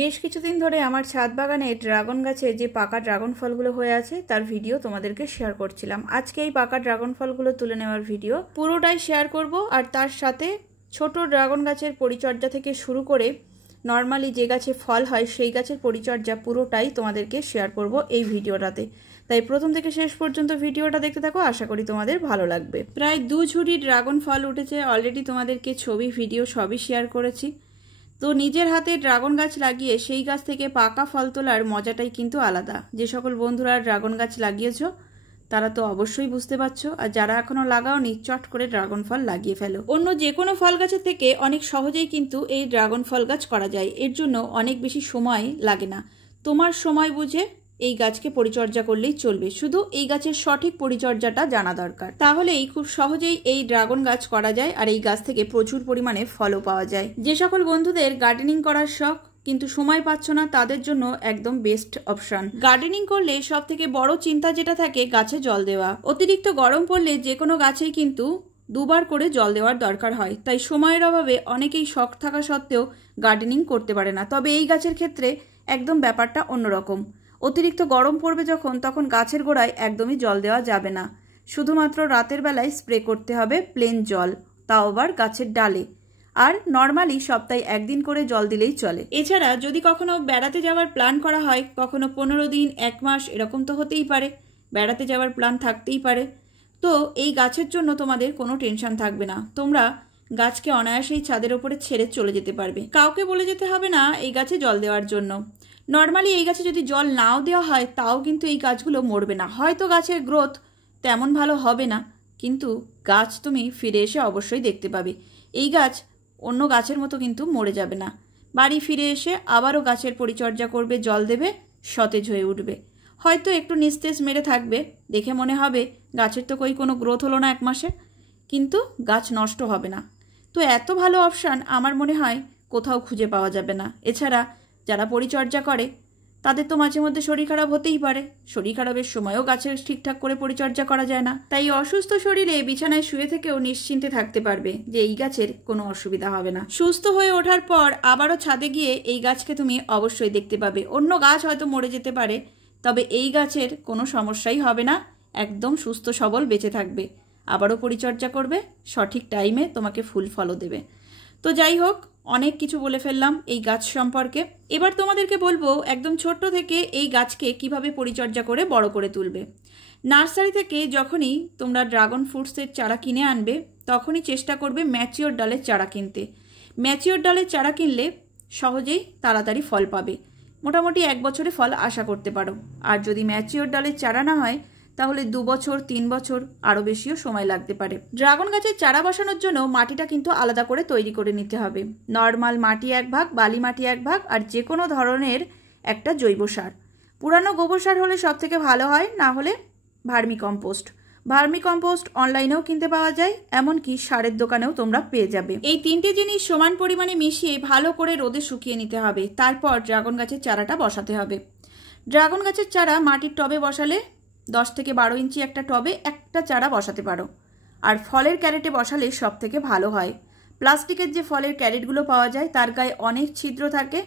বেশ কিছুদিন ধরে আমার ছাদ বাগানে ড্রাগন গাছে যে পাকা ড্রাগন ফলগুলো হয়ে আছে তার ভিডিও তোমাদেরকে শেয়ার করছিলাম। আজকে এই পাকা ড্রাগন ফলগুলো তুলে নেওয়ার ভিডিও পুরোটাই শেয়ার করব, আর তার সাথে ছোট ড্রাগন গাছের পরিচর্যা থেকে শুরু করে নর্মালি যে গাছে ফল হয় সেই গাছের পরিচর্যা পুরোটাই তোমাদেরকে শেয়ার করব এই ভিডিওটাতে। তাই প্রথম থেকে শেষ পর্যন্ত ভিডিওটা দেখতে থাকো, আশা করি তোমাদের ভালো লাগবে। প্রায় 2 ঝুড়ি ড্রাগন ফল উঠেছে, অলরেডি তোমাদেরকে ছবি ভিডিও সবই শেয়ার করেছি। তো নিজের হাতে ড্রাগন গাছ লাগিয়ে সেই গাছ থেকে পাকা ফল তোলার মজাটাই কিন্তু আলাদা। যে সকল বন্ধুরা ড্রাগন গাছ লাগিয়েছো তারা তো অবশ্যই বুঝতে পারছো, আর যারা এখনো লাগাওনি চট করে ড্রাগন ফল লাগিয়ে ফেলো। অন্য যে কোনো ফল গাছের থেকে অনেক সহজেই কিন্তু এই ড্রাগন ফল গাছ করা যায়, এর জন্য অনেক বেশি সময় লাগে না। তোমার সময় বুঝে এই গাছকে পরিচর্যা করলেই চলবে, শুধু এই গাছের সঠিক পরিচর্যাটা জানা দরকার, তাহলেই খুব সহজেই এই ড্রাগন গাছ করা যায় আর এই গাছ থেকে প্রচুর পরিমাণে ফলও পাওয়া যায়। যে সকল বন্ধুদের গার্ডেনিং করার শখ কিন্তু সময় পাচ্ছ না তাদের জন্য একদম বেস্ট অপশন। গার্ডেনিং করলে সব থেকে বড় চিন্তা যেটা থাকে গাছে জল দেওয়া। অতিরিক্ত গরম পড়লে যে কোনো গাছেই কিন্তু 2 বার করে জল দেওয়ার দরকার হয়, তাই সময়ের অভাবে অনেকেই শখ থাকা সত্ত্বেও গার্ডেনিং করতে পারে না। তবে এই গাছের ক্ষেত্রে একদম ব্যাপারটা অন্যরকম। অতিরিক্ত গরম পড়বে যখন, তখন গাছের গোড়ায় একদমই জল দেওয়া যাবে না, শুধুমাত্র রাতের বেলায় স্প্রে করতে হবে প্লেন জল, তাও আবার গাছের ডালে। আর নর্মালি সপ্তাহে 1 দিন করে জল দিলেই চলে। এছাড়া যদি কখনো বেড়াতে যাওয়ার প্ল্যান করা হয়, কখনো 15 দিন 1 মাস এরকম তো হতেই পারে, বেড়াতে যাওয়ার প্ল্যান থাকতেই পারে, তো এই গাছের জন্য তোমাদের কোনো টেনশন থাকবে না। তোমরা গাছকে অনায়াসেই ছাদের ওপরে ছেড়ে চলে যেতে পারবে, কাউকে বলে যেতে হবে না এই গাছে জল দেওয়ার জন্য। নর্মালি এই গাছে যদি জল নাও দেওয়া হয় তাও কিন্তু এই গাছগুলো মরবে না। হয়তো গাছের গ্রোথ তেমন ভালো হবে না, কিন্তু গাছ তুমি ফিরে এসে অবশ্যই দেখতে পাবে। এই গাছ অন্য গাছের মতো কিন্তু মরে যাবে না। বাড়ি ফিরে এসে আবারও গাছের পরিচর্যা করবে, জল দেবে, সতেজ হয়ে উঠবে। হয়তো একটু নিস্তেজ মেরে থাকবে, দেখে মনে হবে গাছের তো কোনো গ্রোথ হলো না 1 মাসে, কিন্তু গাছ নষ্ট হবে না। তো এত ভালো অপশান আমার মনে হয় কোথাও খুঁজে পাওয়া যাবে না। এছাড়া যারা পরিচর্যা করে তাদের তো মাঝে মধ্যে শরীর খারাপ হতেই পারে, শরীর খারাপের সময়ও গাছের ঠিকঠাক করে পরিচর্যা করা যায় না। তাই অসুস্থ শরীরে বিছানায় শুয়ে থেকেও নিশ্চিন্তে থাকতে পারবে যে এই গাছের কোনো অসুবিধা হবে না। সুস্থ হয়ে ওঠার পর আবারও ছাদে গিয়ে এই গাছকে তুমি অবশ্যই দেখতে পাবে। অন্য গাছ হয়তো মরে যেতে পারে, তবে এই গাছের কোনো সমস্যাই হবে না, একদম সুস্থ সবল বেঁচে থাকবে। আবারও পরিচর্যা করবে, সঠিক টাইমে তোমাকে ফুল ফলও দেবে। তো যাই হোক, অনেক কিছু বলে ফেললাম এই গাছ সম্পর্কে। এবার তোমাদেরকে বলবো একদম ছোট্ট থেকে এই গাছকে কিভাবে পরিচর্যা করে বড় করে তুলবে। নার্সারি থেকে যখনই তোমরা ড্রাগন ফ্রুটসের চারা কিনে আনবে তখনই চেষ্টা করবে ম্যাচিওর ডালের চারা কিনতে। ম্যাচিওর ডালের চারা কিনলে সহজেই তাড়াতাড়ি ফল পাবে, মোটামুটি 1 বছরে ফল আশা করতে পারো। আর যদি ম্যাচিওর ডালের চারা না হয় তাহলে 2 বছর 3 বছর আরও বেশিও সময় লাগতে পারে। ড্রাগন গাছের চারা বসানোর জন্য মাটিটা কিন্তু আলাদা করে তৈরি করে নিতে হবে। নর্মাল মাটি 1 ভাগ, বালি মাটি 1 ভাগ, আর যে কোনো ধরনের একটা জৈব সার। পুরানো গোবর সার হলে সব থেকে ভালো হয়, না হলে ভার্মি কম্পোস্ট। ভার্মি কম্পোস্ট অনলাইনেও কিনতে পাওয়া যায়, এমনকি সারের দোকানেও তোমরা পেয়ে যাবে। এই 3টে জিনিস সমান পরিমাণে মিশিয়ে ভালো করে রোদে শুকিয়ে নিতে হবে, তারপর ড্রাগন গাছের চারাটা বসাতে হবে। ড্রাগন গাছের চারা মাটির টবে বসালে 10 থেকে 12 ইঞ্চি একটা টবে একটা চারা বসাতে পারো, আর ফলের ক্যারেটে বসালে সব থেকে ভালো হয়। প্লাস্টিকের যে ফলের ক্যারেটগুলো পাওয়া যায় তার গায়ে অনেক ছিদ্র থাকে,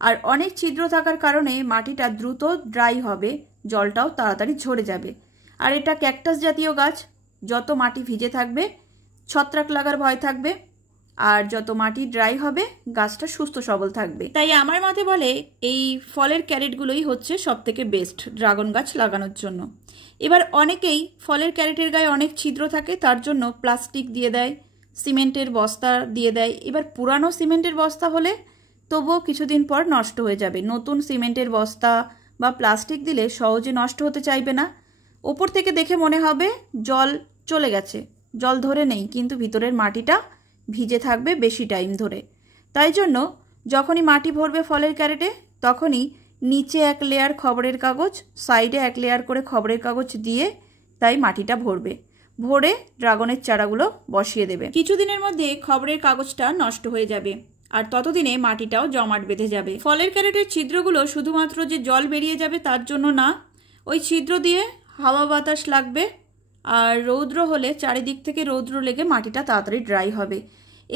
আর অনেক ছিদ্র থাকার কারণে মাটিটা দ্রুত ড্রাই হবে, জলটাও তাড়াতাড়ি ঝরে যাবে। আর এটা ক্যাকটাস জাতীয় গাছ, যত মাটি ভিজে থাকবে ছত্রাক লাগার ভয় থাকবে, আর যত মাটি ড্রাই হবে গাছটা সুস্থ সবল থাকবে। তাই আমার মতে বলে এই ফলের ক্যারেটগুলোই হচ্ছে সব থেকে বেস্ট ড্রাগন গাছ লাগানোর জন্য। এবার অনেকেই ফলের ক্যারেটের গায়ে অনেক ছিদ্র থাকে, তার জন্য প্লাস্টিক দিয়ে দেয়, সিমেন্টের বস্তা দিয়ে দেয়। এবার পুরানো সিমেন্টের বস্তা হলে তবুও কিছুদিন পর নষ্ট হয়ে যাবে, নতুন সিমেন্টের বস্তা বা প্লাস্টিক দিলে সহজে নষ্ট হতে চাইবে না। ওপর থেকে দেখে মনে হবে জল চলে গেছে, জল ধরে নেই, কিন্তু ভিতরের মাটিটা ভিজে থাকবে বেশি টাইম ধরে। তাই জন্য যখনই মাটি ভরবে ফলের ক্যারেটে তখনই নিচে 1 লেয়ার খবরের কাগজ, সাইডে 1 লেয়ার করে খবরের কাগজ দিয়ে তাই মাটিটা ভরবে। ভরে ড্রাগনের চারাগুলো বসিয়ে দেবে। কিছুদিনের মধ্যে খবরের কাগজটা নষ্ট হয়ে যাবে, আর ততদিনে মাটিটাও জমাট বেঁধে যাবে। ফলের ক্যারেটের ছিদ্রগুলো শুধুমাত্র যে জল বেরিয়ে যাবে তার জন্য না, ওই ছিদ্র দিয়ে হাওয়া বাতাস লাগবে, আর রৌদ্র হলে চারিদিক থেকে রৌদ্র লেগে মাটিটা তাড়াতাড়ি ড্রাই হবে।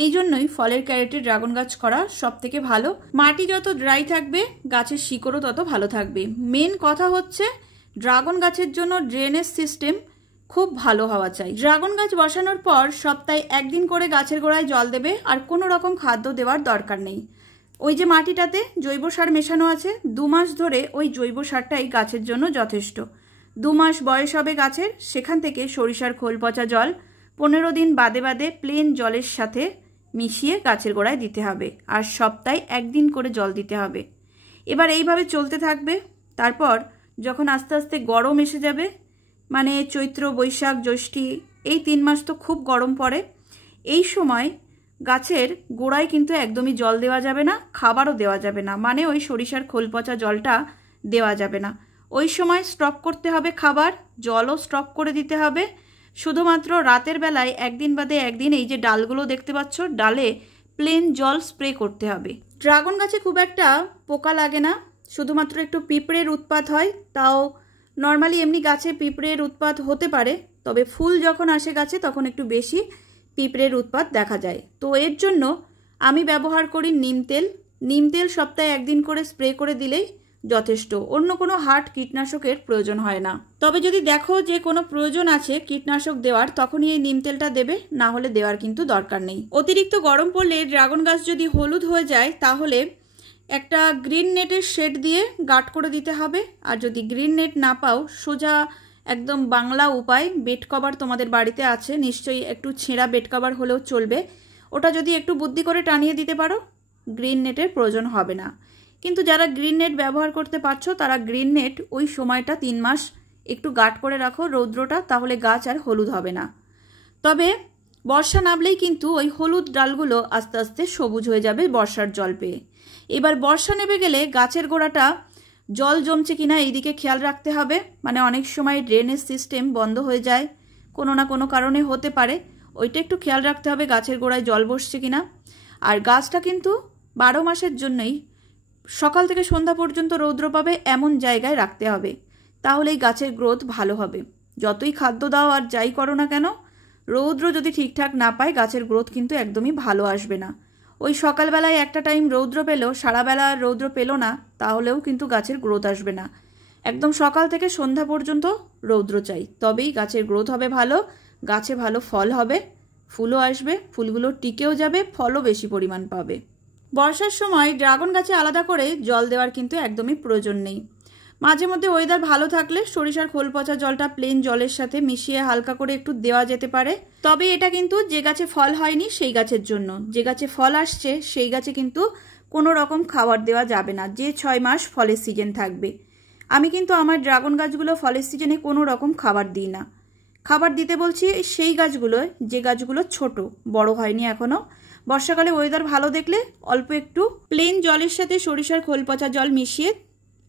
এই জন্যই ফলের ক্যারেটে ড্রাগন গাছ করা সবথেকে ভালো। মাটি যত ড্রাই থাকবে গাছের শিকড়ও তত ভালো থাকবে। মেন কথা হচ্ছে ড্রাগন গাছের জন্য ড্রেনেজ সিস্টেম খুব ভালো হওয়া চাই। ড্রাগন গাছ বসানোর পর সপ্তাহে একদিন করে গাছের গোড়ায় জল দেবে, আর কোনো রকম খাদ্য দেওয়ার দরকার নেই। ওই যে মাটিটাতে জৈব সার মেশানো আছে, 2 মাস ধরে ওই জৈব সারটাই গাছের জন্য যথেষ্ট। 2 মাস বয়স হবে গাছের, সেখান থেকে সরিষার খোল পচা জল 15 দিন বাদে বাদে প্লেন জলের সাথে মিশিয়ে গাছের গোড়ায় দিতে হবে, আর সপ্তাহে একদিন করে জল দিতে হবে। এবার এইভাবে চলতে থাকবে। তারপর যখন আস্তে আস্তে গরম এসে যাবে, মানে চৈত্র, বৈশাখ, জ্যৈষ্ঠী, এই 3 মাস তো খুব গরম পড়ে। এই সময় গাছের গোড়ায় কিন্তু একদমই জল দেওয়া যাবে না, খাবারও দেওয়া যাবে না, মানে ওই সরিষার খোল পচা জলটা দেওয়া যাবে না। ওই সময় স্টক করতে হবে খাবার, জলও স্টক করে দিতে হবে। শুধুমাত্র রাতের বেলায় একদিন বাদে একদিন এই যে ডালগুলো দেখতে পাচ্ছ, ডালে প্লেন জল স্প্রে করতে হবে। ড্রাগন গাছে খুব একটা পোকা লাগে না, শুধুমাত্র একটু পিঁপড়ের উৎপাত হয়। তাও নর্মালি এমনি গাছে পিঁপড়ের উৎপাত হতে পারে, তবে ফুল যখন আসে গাছে তখন একটু বেশি পিঁপড়ের উৎপাত দেখা যায়। তো এর জন্য আমি ব্যবহার করি নিম তেল। নিম তেল সপ্তাহে একদিন করে স্প্রে করে দিলেই যথেষ্ট, অন্য কোনো হার্ড কীটনাশকের প্রয়োজন হয় না। তবে যদি দেখো যে কোনো প্রয়োজন আছে কীটনাশক দেওয়ার, তখনই এই নিম তেলটা দেবে, না হলে দেওয়ার কিন্তু দরকার নেই। অতিরিক্ত গরম পড়লে ড্রাগন গাছ যদি হলুদ হয়ে যায়, তাহলে একটা গ্রিন নেটের শেড দিয়ে গার্ড করে দিতে হবে। আর যদি গ্রিন নেট না পাও, সোজা একদম বাংলা উপায়, বেড কভার তোমাদের বাড়িতে আছে নিশ্চয়ই, একটু ছেঁড়া বেড কভার হলেও চলবে, ওটা যদি একটু বুদ্ধি করে টানিয়ে দিতে পারো, গ্রিন নেটের প্রয়োজন হবে না। কিন্তু যারা গ্রিন নেট ব্যবহার করতে পারছো, তারা গ্রিন নেট ওই সময়টা 3 মাস একটু গার্ড করে রাখো রৌদ্রটা, তাহলে গাছ আর হলুদ হবে না। তবে বর্ষা নামলেই কিন্তু ওই হলুদ ডালগুলো আস্তে আস্তে সবুজ হয়ে যাবে বর্ষার জল পেয়ে। এবার বর্ষা নেমে গেলে গাছের গোড়াটা জল জমছে কিনা এইদিকে খেয়াল রাখতে হবে। মানে অনেক সময় ড্রেনেজ সিস্টেম বন্ধ হয়ে যায়, কোনো না কোনো কারণে হতে পারে, ওইটা একটু খেয়াল রাখতে হবে গাছের গোড়ায় জল বসছে কিনা। আর গাছটা কিন্তু 12 মাসের জন্যই সকাল থেকে সন্ধ্যা পর্যন্ত রৌদ্র পাবে এমন জায়গায় রাখতে হবে, তাহলেই গাছের গ্রোথ ভালো হবে। যতই খাদ্য দাও আর যাই করো না কেন, রৌদ্র যদি ঠিকঠাক না পায়, গাছের গ্রোথ কিন্তু একদমই ভালো আসবে না। ওই সকালবেলায় একটা টাইম রৌদ্র পেলো, সারাবেলা রৌদ্র পেলো না, তাহলেও কিন্তু গাছের গ্রোথ আসবে না। একদম সকাল থেকে সন্ধ্যা পর্যন্ত রৌদ্র চাই, তবেই গাছের গ্রোথ হবে ভালো, গাছে ভালো ফল হবে, ফুলও আসবে, ফুলগুলো টিকেও যাবে, ফলও বেশি পরিমাণ পাবে। বর্ষার সময় ড্রাগন গাছে আলাদা করে জল দেওয়ার কিন্তু একদমই প্রয়োজন নেই। মাঝে মধ্যে ওয়েদার ভালো থাকলে সরিষার খোল পচা জলটা প্লেন জলের সাথে মিশিয়ে হালকা করে একটু দেওয়া যেতে পারে। তবে এটা কিন্তু যে গাছে ফল হয়নি সেই গাছের জন্য। যে গাছে ফল আসছে সেই গাছে কিন্তু কোনো রকম খাবার দেওয়া যাবে না, যে 6 মাস ফলের সিজন থাকবে। আমি কিন্তু আমার ড্রাগন গাছগুলো ফলের সিজনে কোনো রকম খাবার দিই না। খাবার দিতে বলছি সেই গাছগুলো যে গাছগুলো ছোট, বড় হয়নি এখনো। বর্ষাকালে ওয়েদার ভালো দেখলে অল্প একটু প্লেন জলের সাথে সরিষার খোল পচা জল মিশিয়ে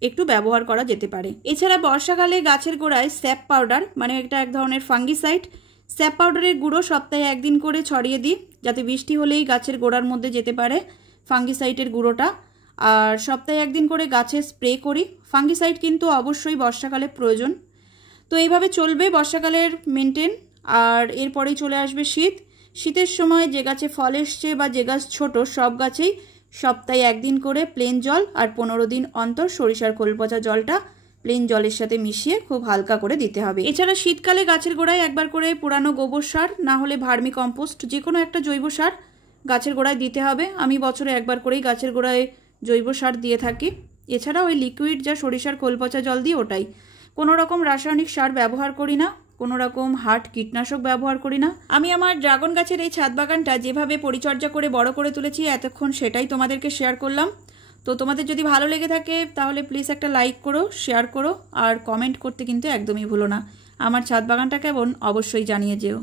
একটু ব্যবহার করা যেতে পারে। এছাড়া বর্ষাকালে গাছের গোড়ায় স্যাপ পাউডার, মানে এটা এক ধরনের ফাঙ্গিসাইড, স্যাপ পাউডারের গুঁড়ো সপ্তাহে একদিন করে ছড়িয়ে দিই, যাতে বৃষ্টি হলেই গাছের গোড়ার মধ্যে যেতে পারে ফাঙ্গিসাইডের গুঁড়োটা। আর সপ্তাহে একদিন করে গাছে স্প্রে করি। ফাঙ্গিসাইড কিন্তু অবশ্যই বর্ষাকালে প্রয়োজন। তো এইভাবে চলবে বর্ষাকালের মেনটেন। আর এরপরেই চলে আসবে শীত। শীতের সময় যে গাছে ফল এসছে বা যে গাছ ছোট, সব গাছেই সপ্তাহে একদিন করে প্লেন জল আর 15 দিন অন্তর সরিষার খোল পচা জলটা প্লেন জলের সাথে মিশিয়ে খুব হালকা করে দিতে হবে। এছাড়া শীতকালে গাছের গোড়ায় একবার করে পুরানো গোবর সার, না হলে ভার্মি কম্পোস্ট, যে কোনো একটা জৈব সার গাছের গোড়ায় দিতে হবে। আমি বছরে একবার করেই গাছের গোড়ায় জৈব সার দিয়ে থাকি। এছাড়া ওই লিকুইড যা সরিষার খোল পচা জল দিই ওটাই। কোনো রকম রাসায়নিক সার ব্যবহার করি না, কোনো রকম হার্ড কীটনাশক ব্যবহার করি না। আমি আমার ড্রাগন গাছের এই ছাদ বাগানটা যেভাবে পরিচর্যা করে বড় করে তুলেছি এতক্ষণ, সেটাই তোমাদেরকে শেয়ার করলাম। তো তোমাদের যদি ভালো লেগে থাকে তাহলে প্লিজ একটা লাইক করো, শেয়ার করো, আর কমেন্ট করতে কিন্তু একদমই ভুলো না। আমার ছাদ বাগানটা কেমন অবশ্যই জানিয়ে যেও।